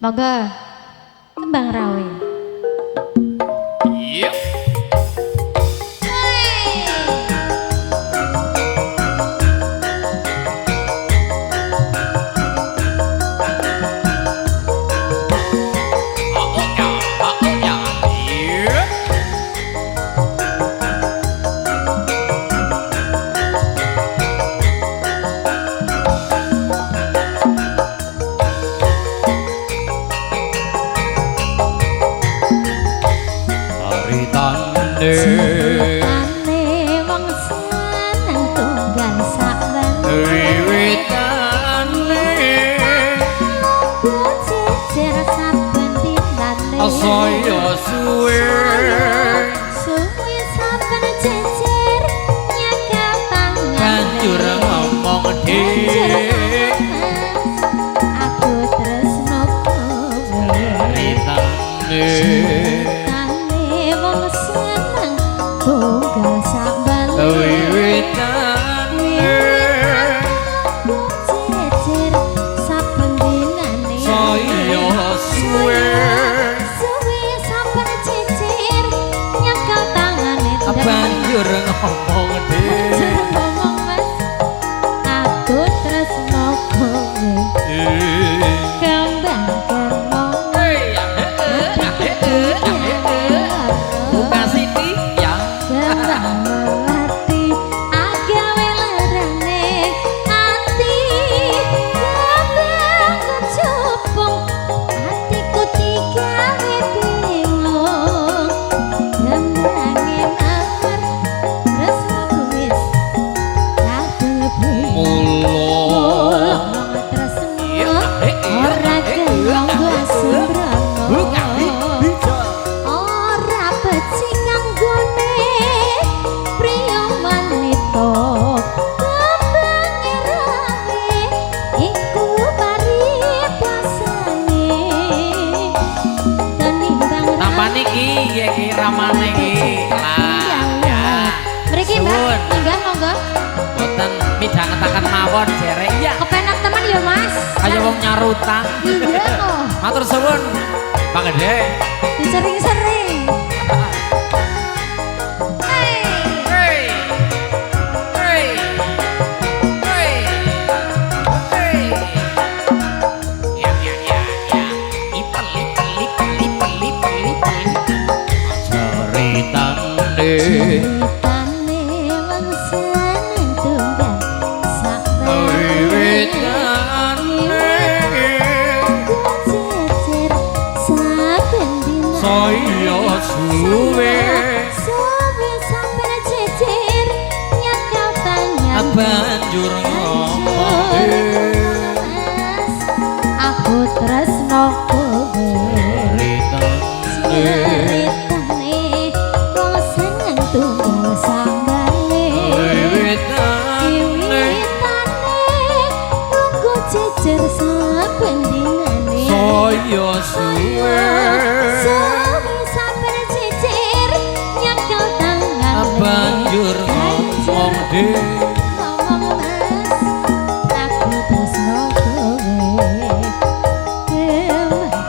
Monggo Kembang Rawe. Yep. Ceritane wong seneng tunggal sabar Wiwitane jejer saben dinane saya suwe suwe saben jejer nyaga tangan banjur ngomong dik aku tresno kowe ceritane tunggal sabar wiwitane jejer saben dinane saya suwe suwe saben jejer nyekel tangane banjur ngomong dik ngomong mas aku tresno kowe kembang kenong buka siti ya melati agawe lerane ati kembang kecupung atiku digawe bingung kembangin amar tresno kuwis kadung mulo tresno ora kelong gua sembrono ora becik kanggone priya manita kembange rawe iku paribasane tenimbang Taman iki iki ramane iki lah ya mriki Mbak enggak monggo boten midhangetaken mawon jerek iya kepenak teman ya Mas kaya wong nyarutang iya kok matur suwun Pak Gede disering-sering hey hey hey hey hey ya ya ya ya ipel ipel ipel ipel ipel ipel ceritane ceritane wong seneng tunggal sabar wiwitane jejer saben dina saya suwe suwe saben jejer nyekel tangan banjur ngomong Mas, aku tresno kowe ceritane wong seneng tunggal sambane wiwitane tunggu jejer saben dinane saya suwe suwe saben jejer nyekel tangan banjur ngomong dik ngomong Mas aku tresno kowe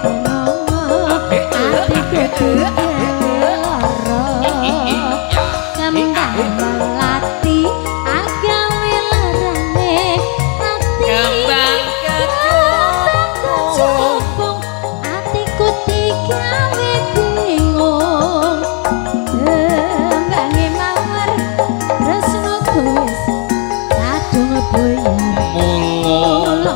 kembang atiku lara kembang melati agawe lerane ati Kembang kecupung atiku digawe bingung kembange mawar tresno kuwis kadung buyar mulo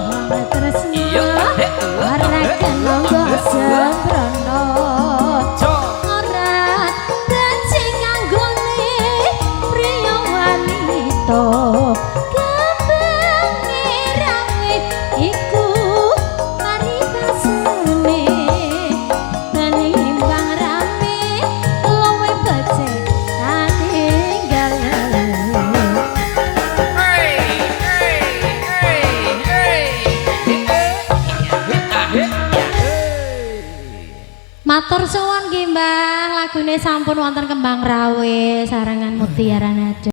tresno iya Dek ora kenonggo sembrono ora becik kanggone priya wanita kembange rawe iku paribasane tenimbang rame luwe becik katinggal hey hey hey hey matur suwun nggih Mbah lagune sampun wonten Kembang Rawe sarangan Mutiara Nada.